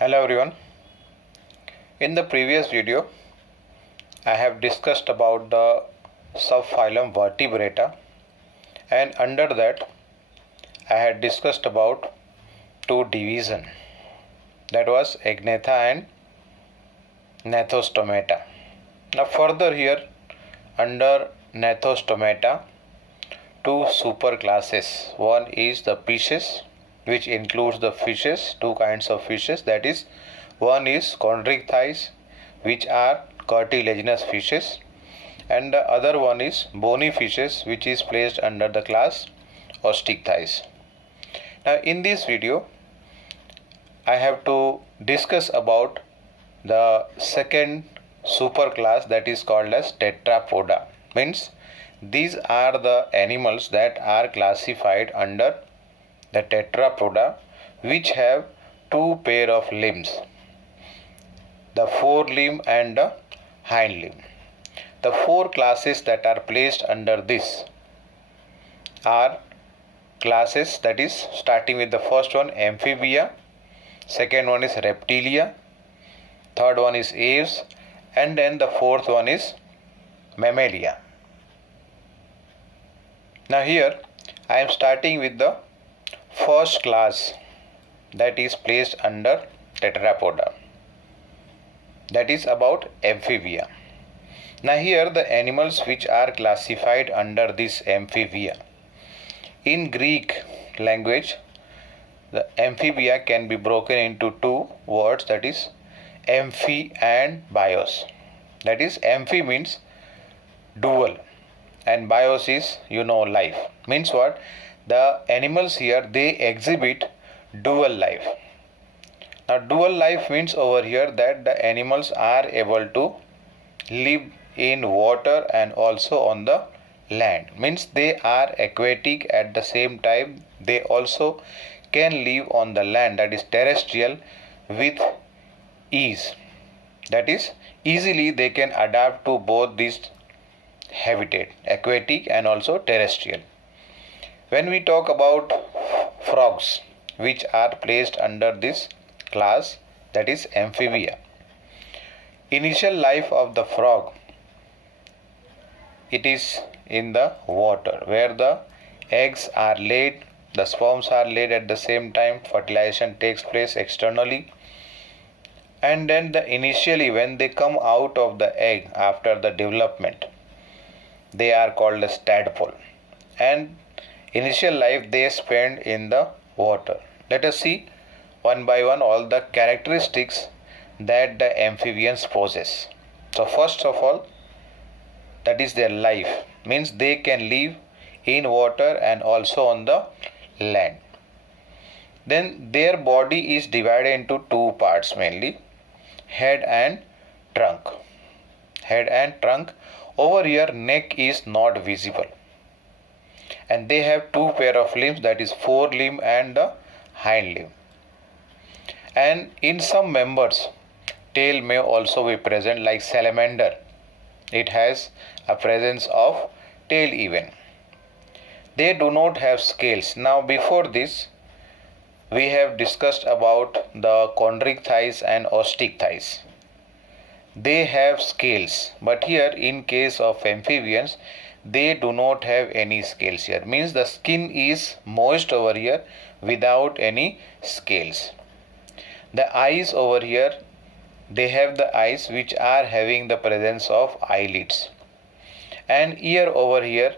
Hello everyone. In the previous video, I have discussed about the subphylum Vertebrata, and under that I had discussed about two division, that was Agnatha and Gnathostomata. Now further here under Gnathostomata, two superclasses. One is the fishes, which includes the fishes, two kinds of fishes, that is, one is chondrichthyes, which are cartilaginous fishes, and the other one is bony fishes, which is placed under the class osteichthyes. Now in this video I have to discuss about the second superclass, that is called as tetrapoda. Means these are the animals that are classified under the tetrapoda, which have two pair of limbs, the forelimb and the hind limb. The four classes that are placed under this are classes, that is starting with the first one amphibia, second one is reptilia, third one is aves, and then the fourth one is mammalia. Now here I am starting with the first class that is placed under tetrapoda, that is about amphibia. Now here the animals which are classified under this amphibia. In Greek language, the amphibia can be broken into two words, that is amphi and bios. That is, amphi means dual and bios is life. Means what? The animals here, they exhibit dual life. Now dual life means over here that the animals are able to live in water and also on the land. Means they are aquatic, at the same time they also can live on the land, that is terrestrial, with ease. That is, easily they can adapt to both these habitat, aquatic and also terrestrial. When we talk about frogs, which are placed under this class, that is amphibia, initial life of the frog, it is in the water, where the eggs are laid, the sperms are laid, at the same time fertilization takes place externally, and then initially when they come out of the egg after the development, they are called as tadpole, and initial life they spend in the water. Let us see one by one all the characteristics that the amphibians possess. So first of all, that is their life, means they can live in water and also on the land. Then their body is divided into two parts mainly, head and trunk. Head and trunk. Over here neck is not visible, and they have two pair of limbs, that is forelimb and the hind limb. And in some members tail may also be present, like salamander, it has a presence of tail even. They do not have scales. Now before this we have discussed about the chondrichthyes and osteichthyes. They have scales, but here in case of amphibians they do not have any scales here. Means the skin is moist over here without any scales. The eyes over here, they have the eyes which are having the presence of eyelids, and ear over here,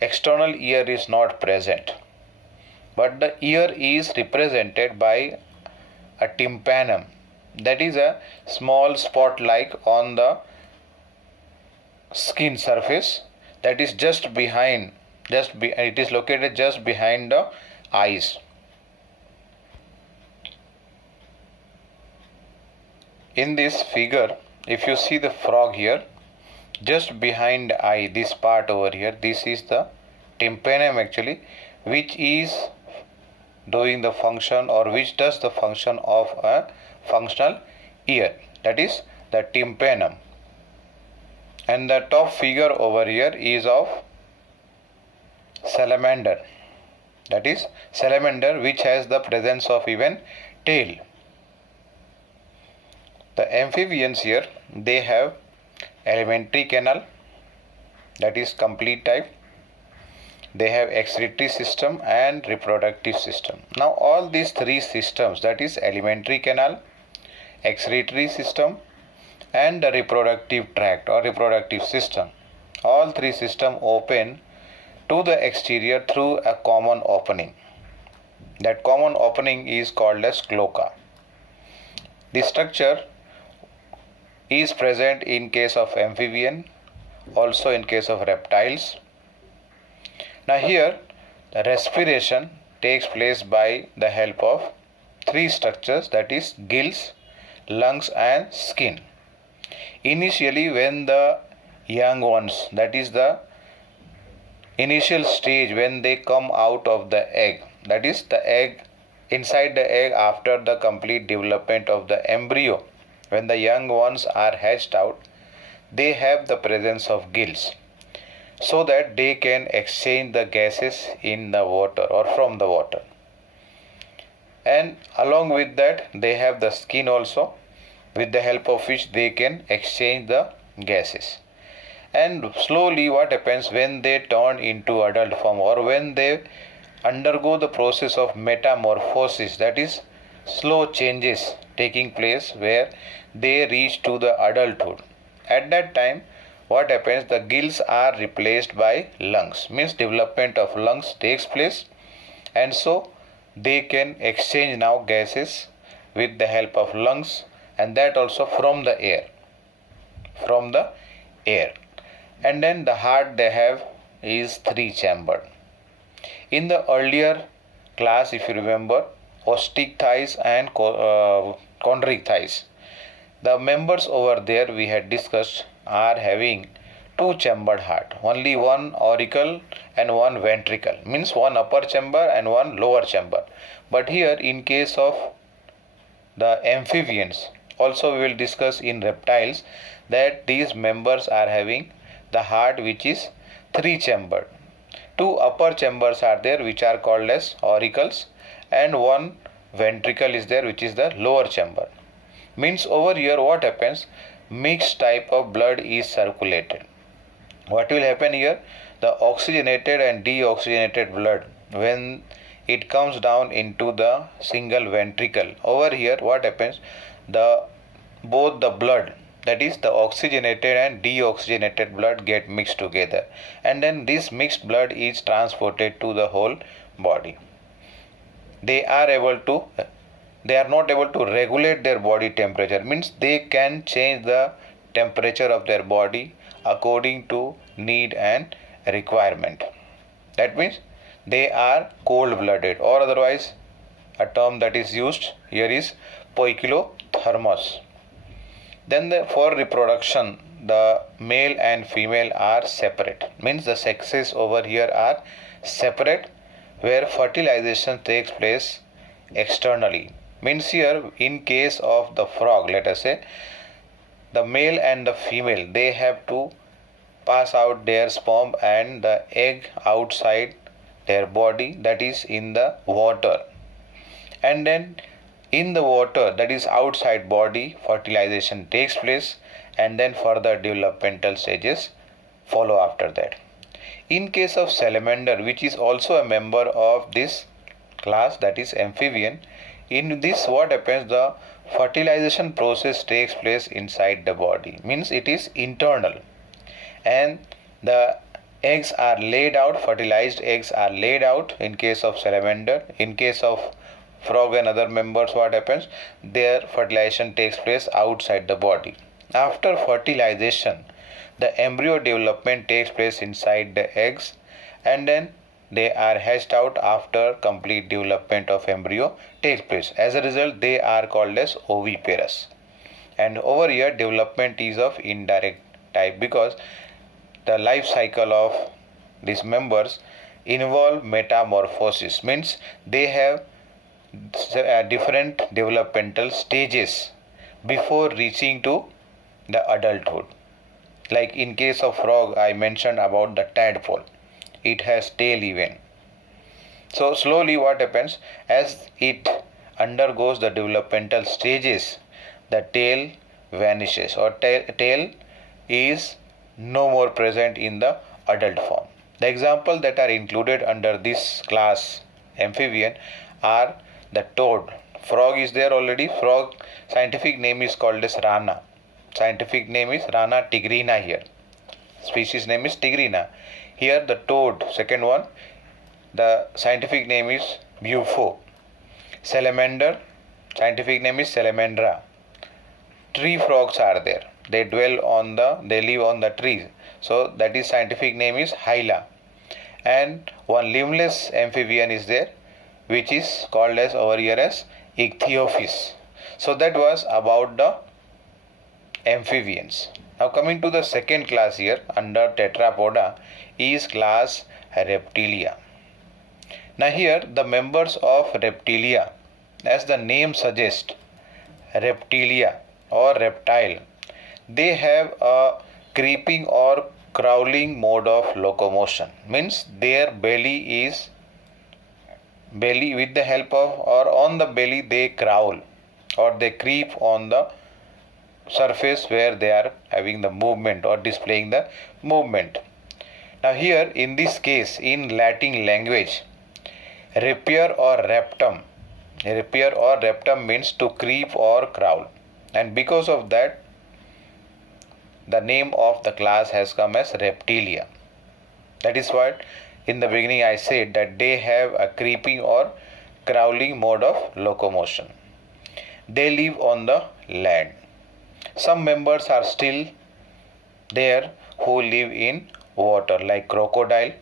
external ear is not present, but the ear is represented by a tympanum, that is a small spot like on the skin surface, that is just behind, it is located just behind the eyes. In this figure, if you see the frog here, just behind the eye, this part over here, this is the tympanum actually, which is doing the function, or which does the function of a functional ear, that is the tympanum. And the top figure over here is of salamander, that is salamander which has the presence of even tail. The amphibians here, they have alimentary canal, that is complete type. They have excretory system and reproductive system. Now all these three systems, that is alimentary canal, excretory system and the reproductive tract or reproductive system, all three systems open to the exterior through a common opening. That common opening is called as cloaca. The structure is present in case of amphibian, also in case of reptiles. Now here the respiration takes place by the help of three structures, that is gills, lungs and skin. Initially when the young ones, that is the initial stage when they come out of the egg, that is the egg, inside the egg after the complete development of the embryo, when the young ones are hatched out, they have the presence of gills so that they can exchange the gases in the water or from the water. And along with that they have the skin also, with the help of which they can exchange the gases. And slowly what happens when they turn into adult form or when they undergo the process of metamorphosis, that is slow changes taking place where they reach to the adulthood. At that time what happens, the gills are replaced by lungs, means development of lungs takes place, and so they can exchange now gases with the help of lungs, and that also from the air. And then the heart they have is three chambered. In the earlier class, if you remember, ostick thighs and chondric thighs, the members over there we had discussed are having two chambered heart, only one auricle and one ventricle, means one upper chamber and one lower chamber. But here in case of the amphibians, also we will discuss in reptiles, that these members are having the heart which is three chambered. Two upper chambers are there which are called as auricles, and one ventricle is there which is the lower chamber. Means over here what happens, mixed type of blood is circulated. What will happen here, the oxygenated and deoxygenated blood, when it comes down into the single ventricle, over here what happens, both the blood, that is the oxygenated and deoxygenated blood, get mixed together, and then this mixed blood is transported to the whole body. They are not able to regulate their body temperature, means they can change the temperature of their body according to need and requirement. That means they are cold blooded, or otherwise a term that is used here is poikilothermos. Then for reproduction, the male and female are separate, means the sexes over here are separate, where fertilization takes place externally. Means here in case of the frog, let us say, the male and the female, they have to pass out their sperm and the egg outside their body, that is in the water, and then in the water, that is outside body, fertilization takes place, and then further developmental stages follow after that. In case of salamander, which is also a member of this class, that is amphibian, in this what happens, the fertilization process takes place inside the body, means it is internal, and the eggs are laid out, fertilized eggs are laid out in case of salamander. In case of frog and other members, what happens, their fertilization takes place outside the body. After fertilization, the embryo development takes place inside the eggs, and then they are hatched out after complete development of embryo takes place. As a result, they are called as oviparous. And over here development is of indirect type, because the life cycle of these members involve metamorphosis, means they have different developmental stages before reaching to the adulthood. Like in case of frog, I mentioned about the tadpole, it has tail even. So slowly what happens, as it undergoes the developmental stages, the tail vanishes, or tail is no more present in the adult form. The examples that are included under this class amphibian are the toad. Frog is there already. Frog scientific name is called as Rana. Scientific name is Rana tigrina here. Species name is tigrina. Here the toad, second one, the scientific name is Bufo. Salamander, scientific name is Salamandra. Tree frogs are there. They live on the trees. So that is scientific name is Hyla. And one limbless amphibian is there, which is called as over here as Ichthyophis. So that was about the amphibians. Now coming to the second class here under Tetrapoda is class Reptilia. Now here the members of Reptilia, as the name suggests, Reptilia or reptile, they have a creeping or crawling mode of locomotion. Means their belly with the help of or on the belly they crawl or they creep on the surface where they are having the movement or displaying the movement. Now here in this case in Latin language, rapier or raptum means to creep or crawl, and because of that the name of the class has come as Reptilia. That is what in the beginning I said, that they have a creeping or crawling mode of locomotion. They live on the land. Some members are still there who live in water, like crocodile,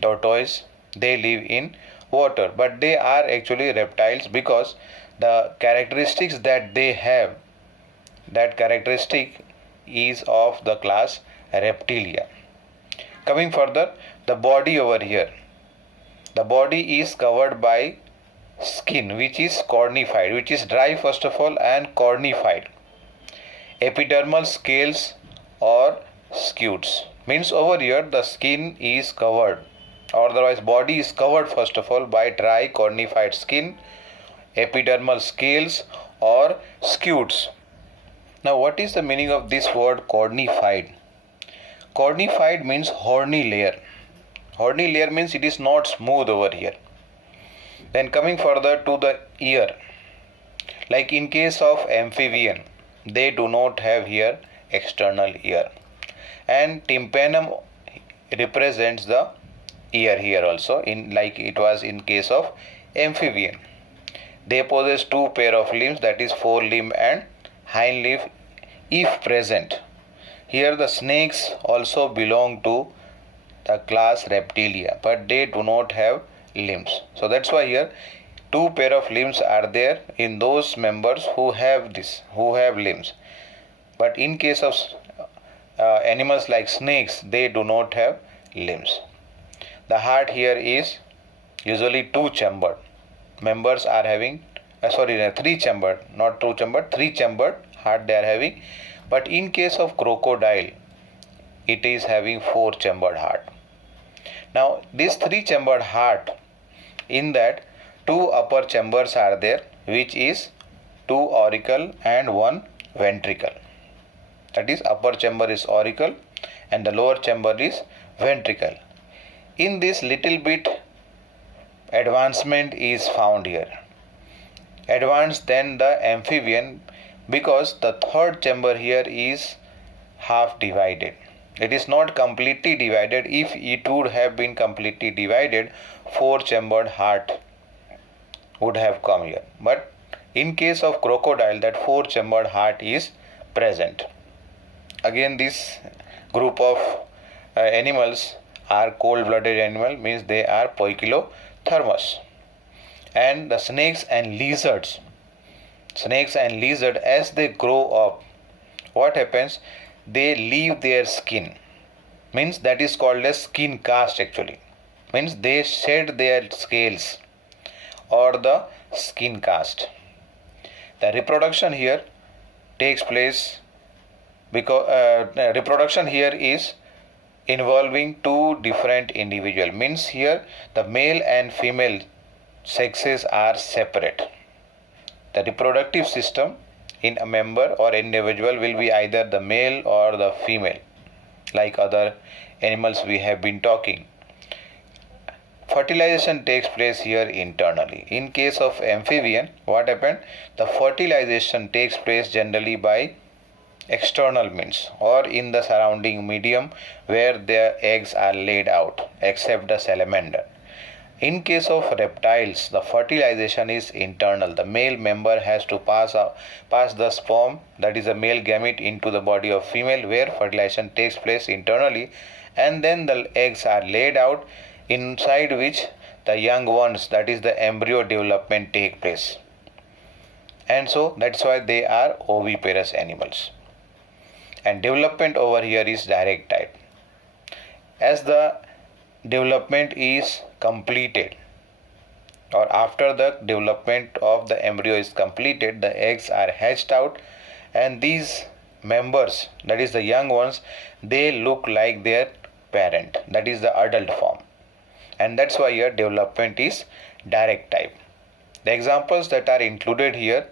tortoise. They live in water, but they are actually reptiles because the characteristics that they have, that characteristic is of the class Reptilia. Coming further, the body over here, the body is covered by skin which is cornified, which is dry first of all and cornified. Epidermal scales or scutes, means over here the skin is covered, or otherwise body is covered first of all by dry cornified skin, epidermal scales or scutes. Now what is the meaning of this word cornified? Cornified means horny layer. Horny layer means it is not smooth over here. Then coming further to the ear, like in case of amphibian, they do not have here external ear, and tympanum represents the ear here also, in like it was in case of amphibian. They possess two pair of limbs, that is forelimb and hind limb if present. Here the snakes also belong to the class Reptilia, but they do not have limbs. So that's why here two pair of limbs are there in those members who have limbs. But in case of animals like snakes, they do not have limbs. The heart here is usually two-chambered. Members are having three-chambered, not two-chambered, three-chambered heart they are having. But in case of crocodile, it is having four-chambered heart. Now this three-chambered heart, in that two upper chambers are there, which is two auricle and one ventricle. That is, upper chamber is auricle and the lower chamber is ventricle. In this little bit advancement is found here, advanced than the amphibian, because the third chamber here is half divided. It is not completely divided. If it would have been completely divided, four-chambered heart would have come here. But in case of crocodile, that four-chambered heart is present. Again, this group of animals are cold-blooded animal, means they are poikilothermous. And the snakes and lizards, as they grow up, what happens? They leave their skin, means that is called as skin cast actually, means they shed their scales or the skin cast. The reproduction here takes place because reproduction here is involving two different individuals, means here the male and female sexes are separate. The reproductive system in a member or individual will be either the male or the female, like other animals we have been talking. Fertilization takes place here internally. In case of amphibian, what happened? The fertilization takes place generally by external means or in the surrounding medium where their eggs are laid out, except the salamander. In case of reptiles, the fertilization is internal. The male member has to pass the sperm, that is a male gamete, into the body of female, where fertilization takes place internally, and then the eggs are laid out, inside which the young ones, that is the embryo development, take place. And so that's why they are oviparous animals. And development over here is direct type. As the development is completed, or after the development of the embryo is completed, the eggs are hatched out, and these members, that is the young ones, they look like their parent, that is the adult form. And that's why here development is direct type. The examples that are included here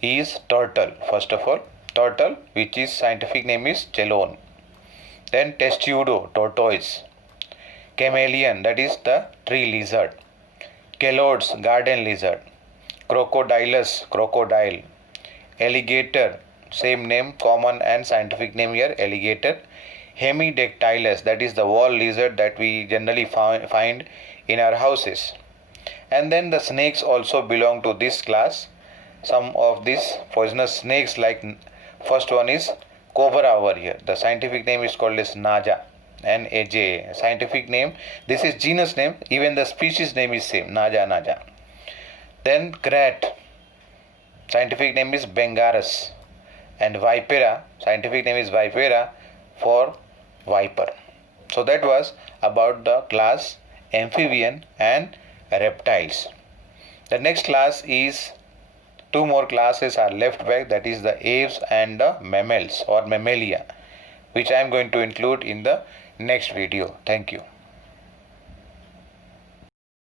is turtle. First of all, turtle, which is scientific name is chelone. Then testudo, tortoise. Chameleon, that is the tree lizard. Calodes, garden lizard. Crocodilus, crocodile. Alligator, same name, common and scientific name here, alligator. Hemidactylus, that is the wall lizard that we generally find in our houses. And then the snakes also belong to this class. Some of these poisonous snakes, like first one is cobra over here. The scientific name is called as Naja. N-A-J. Scientific name. This is genus name. Even the species name is same. Naja. Then krat. Scientific name is Bengarus. And vipera. Scientific name is Vipera for viper. So that was about the class amphibian and reptiles. The next class is, two more classes are left back, that is the aves and the mammals or mammalia, which I am going to include in the next video. Thank you.